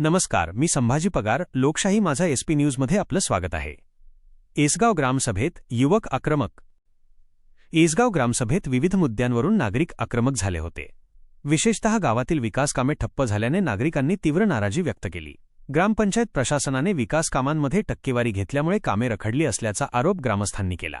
नमस्कार मी संभाजी पगार लोकशाही माझा एसपी न्यूजमध्ये आपलं स्वागत आहे. एसगाव ग्रामसभेत युवक आक्रमक. एसगाव ग्रामसभेत विविध मुद्द्यांवरून नागरिक आक्रमक झाले होते. विशेषतः गावातील विकास कामे ठप्प झाल्याने नागरिकांनी तीव्र नाराजी व्यक्त केली. ग्रामपंचायत प्रशासनाने विकास कामांमध्ये टक्केवारी घेतल्यामुळे कामे रखडली असल्याचा आरोप ग्रामस्थांनी केला.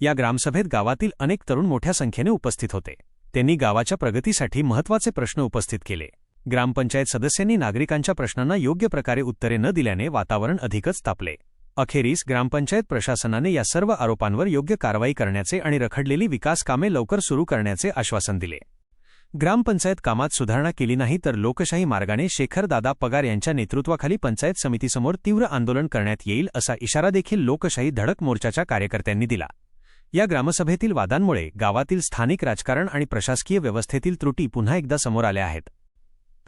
या ग्रामसभेत गावातील अनेक तरुण मोठ्या संख्येने उपस्थित होते. त्यांनी गावाच्या प्रगतीसाठी महत्त्वाचे प्रश्न उपस्थित केले. ग्रामपंचायत सदस्यांनी नागरिकांच्या प्रश्नांना योग्य प्रकारे उत्तरे न दिल्याने वातावरण अधिकच तापले. अखेरीस ग्रामपंचायत प्रशासनाने या सर्व आरोपांवर योग्य कारवाई करण्याचे आणि रखडलेली विकास कामे लवकर सुरू करण्याचे आश्वासन दिले. ग्रामपंचायत कामात सुधारणा केली नाही तर लोकशाही मार्गाने शेखर दादा पगार यांच्या नेतृत्वाखाली पंचायत समितीसमोर तीव्र आंदोलन करण्यात येईल असा इशारा देखील लोकशाही धडक मोर्चाच्या कार्यकर्त्यांनी दिला. या ग्रामसभेतील वादांमुळे गावातील स्थानिक राजकारण आणि प्रशासकीय व्यवस्थेतील त्रुटी पुन्हा एकदा समोर आल्या आहेत.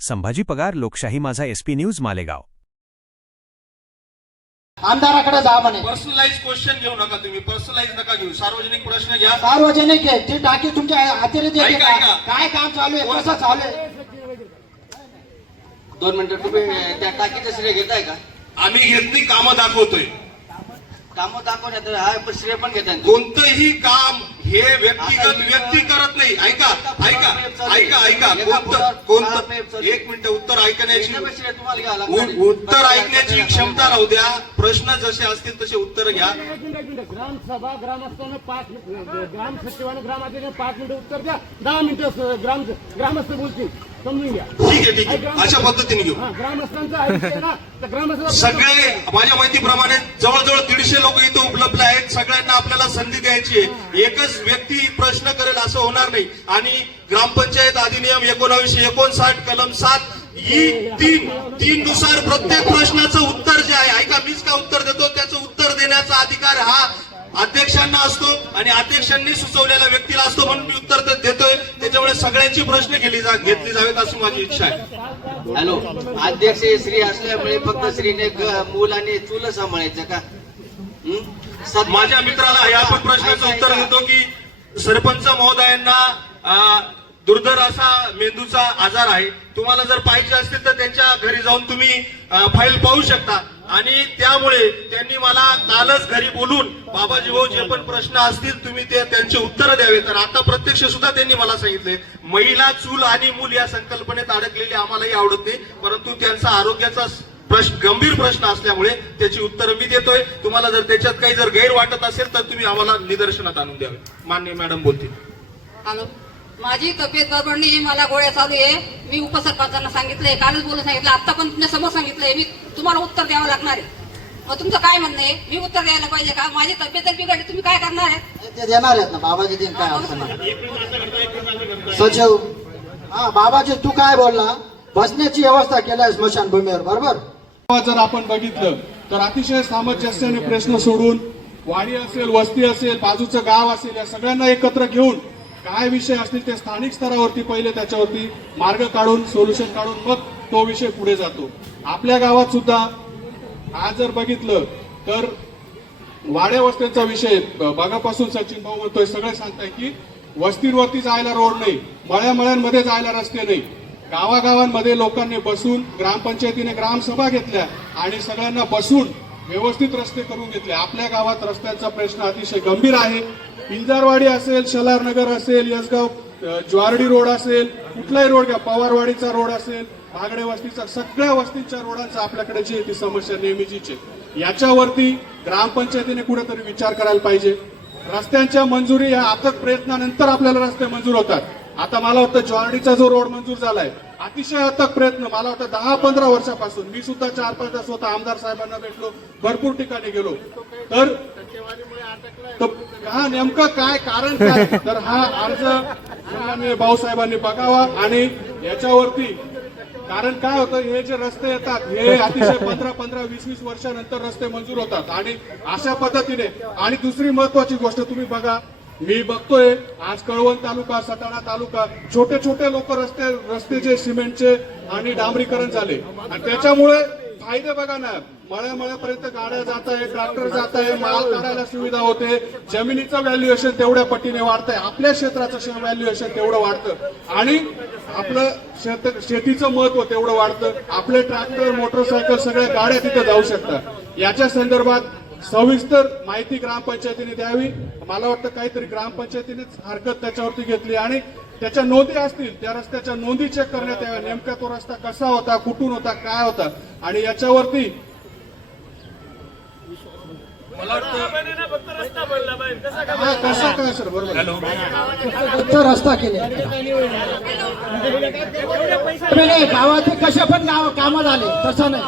संभाजी पगार लोकशाही माझा एसपी न्यूज मालेगाव. आमदाराकडे जा म्हणे. पर्सनलाइज क्वेश्चन घेऊ नका तुम्ही. पर्सनलाइज नका घेऊ. सार्वजनिक प्रश्न घ्या. सार्वजनिक आहे ती टाकी तुमच्या अतिरिक्त येते ऐका, का? ऐका. काय काम चालू आहे? कसं चालू आहे? दोन मिनिटं तुम्ही त्या टाकीचं श्रेय घेताय का? आम्ही घेत नाही कामं दाखवतोय. कामं दाखवण्यात हा पण श्रेय पण घेताय. कोणतंही काम हे व्यक्तिगत व्यक्ती करत नाही. ऐका ऐका ऐका ऐका. कोणतं कोणतं एक मिनिट उत्तर ऐकण्याची उ- उत्तर ऐकण्याची क्षमता राहू द्या. प्रश्न जसे असतील तसे उत्तर घ्या. एक मिनिट एक मिनिट ग्रामसभा ग्रामस्थांना पाच ग्राम सचिवाने ग्रामाध्यक्ष पाच मिनिटं उत्तर द्या. दहा मिनिटं ग्राम ग्रामस्थ बोलतील. समजून घ्या. ठीक आहे ठीक आहे. अशा पद्धतीने घेऊ. हा ग्रामस्थांचं ऐकतंय ना तर ग्रामस्थ सगळे माझ्या माहितीप्रमाणे जवळजवळ दीडशे लोक इथे उपलब्ध आहेत. सगळ्यांना आपल्याला संधी द्यायची आहे. एकच व्यक्ती प्रश्न करेल असं होणार नाही. आणि ग्रामपंचायत अधिनियम एकोणावीसशे एकोणसाठ कलम सात ही तीन तीन नुसार प्रत्येक प्रश्नाचं उत्तर जे आहे ऐका मीच का उत्तर देतो? त्याचं उत्तर देण्याचा अधिकार हा अध्यक्षांना असतो आणि अध्यक्षांनी सुचवलेल्या व्यक्तीला असतो म्हणून मी उत्तर सगळ्यांची प्रश्न घेतली जा घेतली जावेत अशी माझी इच्छा आहे. हॅलो अध्यक्ष श्री असल्यामुळे फक्त श्रीने मूल आणि चूल सांभाळायचं का? माझ्या मित्राला या पण प्रश्नाचं उत्तर. देतो की सरपंच महोदयांना दुर्धर असा मेंदूचा आजार आहे. तुम्हाला जर पाहिजे असतील तर त्यांच्या घरी जाऊन तुम्ही फाईल पाहू शकता. आणि त्यामुळे त्यांनी मला कालच घरी बोलून बाबाजी भाऊ जे पण प्रश्न असतील तुम्ही ते त्यांचे उत्तर द्यावे तर आता प्रत्यक्ष सुद्धा त्यांनी मला सांगितले महिला चूल आणि मूल या संकल्पनेत अडकलेली आम्हालाही आवडत नाही परंतु त्यांचा आरोग्याचा प्रश्न गंभीर प्रश्न असल्यामुळे त्याची उत्तरं मी देतोय. तुम्हाला जर त्याच्यात काही जर गैर वाटत असेल तर तुम्ही आम्हाला निदर्शनात आणून द्यावे. मान्य मॅडम बोलतील हॅलो. माझी तब्येत गडबडणी मला गोळ्या चालू आहे. मी उपसरपंचांना सांगितलंय कालच बोलून सांगितलं आता पण तुमच्यासमोर सांगितलंय. मी तुम्हाला उत्तर द्यावं लागणार आहे. मग तुमचं काय म्हणणं आहे? मी उत्तर द्यायला पाहिजे का? माझी तब्येत बिघडली तुम्ही काय करणार आहे? ते देणार आहेत ना बाबाजी दिन काय अडचण नाही. सचिव हा बाबाजी तू काय बोलला? बसण्याची व्यवस्था केलाय स्मशानभूमीवर बरोबर? जर आपण बघितलं तर अतिशय सामंजस्याने प्रश्न सोडून वाडी असेल वस्ती असेल बाजूचं गाव असेल या सगळ्यांना एकत्र घेऊन काय विषय असतील ते स्थानिक स्तरावरती पहिले त्याच्यावरती मार्ग काढून सोल्युशन काढून मग तो विषय पुढे जातो. आपल्या गावात सुद्धा आज जर बघितलं तर वाड्या वस्त्यांचा विषय बघापासून सचिन भाऊ म्हणतोय सगळे सांगताय की वस्तींवरती जायला रोड नाही मळ्यामळ्यांमध्ये जायला रस्ते नाही. गावागावांमध्ये लोकांनी बसून ग्रामपंचायतीने ग्रामसभा घेतल्या आणि सगळ्यांना बसून व्यवस्थित रस्ते करून घेतले. आपल्या गावात रस्त्यांचा प्रश्न अतिशय गंभीर आहे. पिंजारवाडी असेल शलारनगर असेल यसगाव ज्वारडी रोड असेल कुठलाही रोड घ्या पवारवाडीचा रोड असेल भागडे वस्तीचा सगळ्या वस्तीच्या रोडांचा आपल्याकडे जी आहे ती समस्या नेहमीचीच आहे. याच्यावरती ग्रामपंचायतीने कुठेतरी विचार करायला पाहिजे. रस्त्यांच्या मंजुरी या अथक प्रयत्नानंतर आपल्याला रस्ते मंजूर होतात. आता मला वाटतं ज्वारडीचा जो रोड मंजूर झालाय अतिशय अथक प्रयत्न मला वाटतं दहा पंधरा वर्षापासून मी सुद्धा चार पाच तास स्वतः आमदार साहेबांना भेटलो भरपूर ठिकाणी गेलो. तर हा नेमकं काय कारण काय? तर हा अर्ज भाऊसाहेबांनी बघावा आणि याच्यावरती कारण काय होतं हे जे रस्ते येतात हे अतिशय पंधरा पंधरा वीस वीस वर्षानंतर रस्ते मंजूर होतात. आणि अशा पद्धतीने आणि दुसरी महत्वाची गोष्ट तुम्ही बघा मी बघतोय आज कळवण तालुका सटाणा तालुका छोटे छोटे लोक रस्ते रस्ते जे सिमेंटचे आणि डांबरीकरण झाले. आणि त्याच्यामुळे फायदे बघा ना. मळ्यामळ्यापर्यंत गाड्या जात आहे ट्रॅक्टर जात आहे माल काढायला सुविधा होते. जमिनीचं व्हॅल्युएशन तेवढ्या पटीने वाढतंय. आपल्या क्षेत्राचं व्हॅल्युएशन तेवढं वाढतं. आणि आपलं शेत शेतीचं महत्त्व तेवढं वाढतं. आपले ट्रॅक्टर मोटरसायकल सगळ्या गाड्या तिथे जाऊ शकतात. याच्या संदर्भात सविस्तर माहिती ग्रामपंचायतीने द्यावी. मला वाटतं काहीतरी ग्रामपंचायतीनेच हरकत त्याच्यावरती घेतली. आणि त्याच्या नोंदी असतील त्या रस्त्याच्या नोंदी चेक करण्यात याव्या. नेमका तो रस्ता कसा होता कुठून होता काय होता? आणि याच्यावरती कसा काय सर? बरोबर. रस्ता केले. नाही, कसे पण गाव कामं झाले तसं नाही.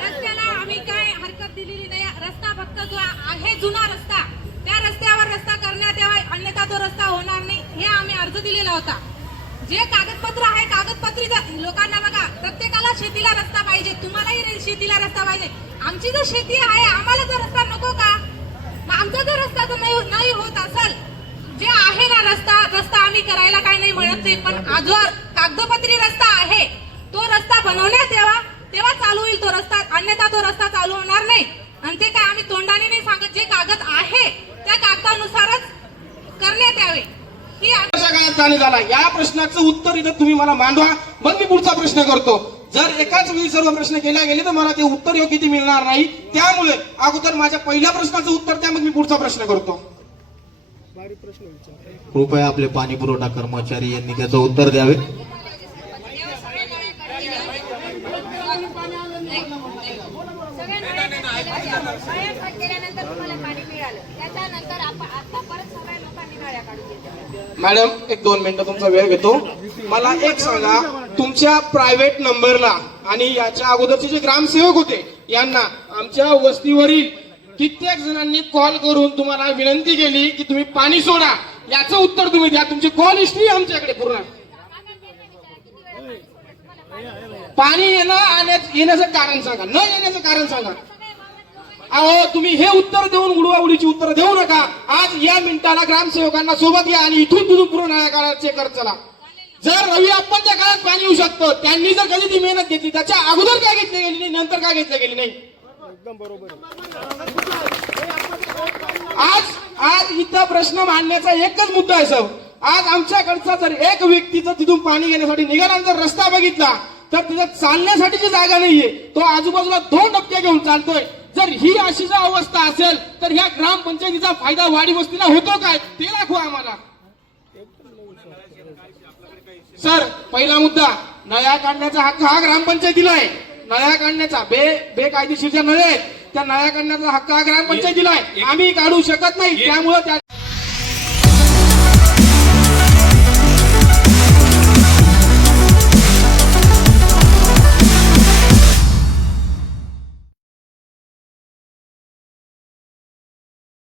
रस्त्याला आम्ही काय हरकत दिलेली नाही. रस्ता फक्त जो आहे जुना रस्ता त्या रस्त्यावर रस्ता करण्यात यावा अन्यथा तो रस्ता होणार नाही हे आम्ही अर्ज दिलेला होता. जे कागदपत्र आहे कागदपत्री लोकांना बघा प्रत्येकाला शेतीला रस्ता पाहिजे तुम्हालाही रे- शेतीला रस्ता पाहिजे. आमची जर शेती आहे आम्हाला जर रस्ता नको का? मग आमचा जर रस्ता जर हो-, नाही होत असेल जे आहे ना रस्ता रस्ता आम्ही करायला काही नाही म्हणत नाही पण आजवर कागदोपत्री रस्ता आहे तो रस्ता बनवण्यात यावा तेव्हा चालू होईल तो रस्ता अन्यथा तो रस्ता चालू होणार नाही. आणि ते काय आम्ही तोंडाने नाही सांगत जे कागद आहे त्या कागदानुसारच करण्यात यावे. ही आम्ही- चालू झाला या प्रश्नाचं उत्तर इथं तुम्ही मला मांडवा मग मी पुढचा प्रश्न करतो. जर एकाच वेळी सर्व प्रश्न केल्या गेले तर मला ते उत्तर योग्य ते मिळणार नाही. त्यामुळे अगोदर माझ्या पहिल्या प्रश्नाचं उत्तर द्या मग मी पुढचा प्रश्न करतो. कृपया आपले पाणी पुरवठा कर्मचारी यांनी त्याचं उत्तर द्यावे. केल्यानंतर तुम्हाला पाणी मिळालं त्याच्यानंतर आपण आता परत सगळ्या लोकांनी नळ्या काढून घेतल्या मॅडम एक दोन मिनिटं तुमचा वेळ घेतो. मला एक सांगा तुमच्या प्रायव्हेट नंबरला आणि याच्या अगोदरचे जे ग्रामसेवक होते यांना आमच्या वस्तीवरील कित्येक जणांनी कॉल करून तुम्हाला विनंती केली की तुम्ही पाणी सोडा. याचं उत्तर तुम्ही द्या. तुमची कॉल हिस्ट्री आमच्याकडे पूर्ण पाणी येणं आणण्याचं येण्याचं कारण सांगा. न येण्याचं कारण सांगा. अहो तुम्ही हे उत्तर देऊन उडवाउडीची उत्तर देऊ नका. आज या मिनिटाला ग्रामसेवकांना सोबत घ्या आणि इथून तुझं पूर्ण नळ्या काळात चेक चला जर रवी अप्पांच्या काळात पाणी येऊ शकतं त्यांनी जर कधी ती मेहनत घेतली त्याच्या अगोदर काय घेतली गेली नाही नंतर काय घेतली गेली नाही. आज आज इथं प्रश्न मांडण्याचा एकच मुद्दा आहे सर. आज आमच्याकडचा जर एक व्यक्तीचं तिथून पाणी घेण्यासाठी निघाला जर रस्ता बघितला तर तिथं चालण्यासाठीची जागा नाहीये. तो आजूबाजूला दोन टप्प्या घेऊन चालतोय. जर ही अशी जर अवस्था असेल तर ह्या ग्रामपंचायतीचा फायदा वाडी वस्तीला होतो काय? ते दाखवा आम्हाला. सर पहिला मुद्दा. नळ्या काढण्याचा हक्क हा ग्रामपंचायतीला आहे नळ्या काढण्याचा बे बेकायदेशीर ज्या नळे आहेत. त्या नळ्या काढण्याचा हक्क हा ग्रामपंचायतीला आहे आम्ही काढू शकत नाही. त्यामुळे त्या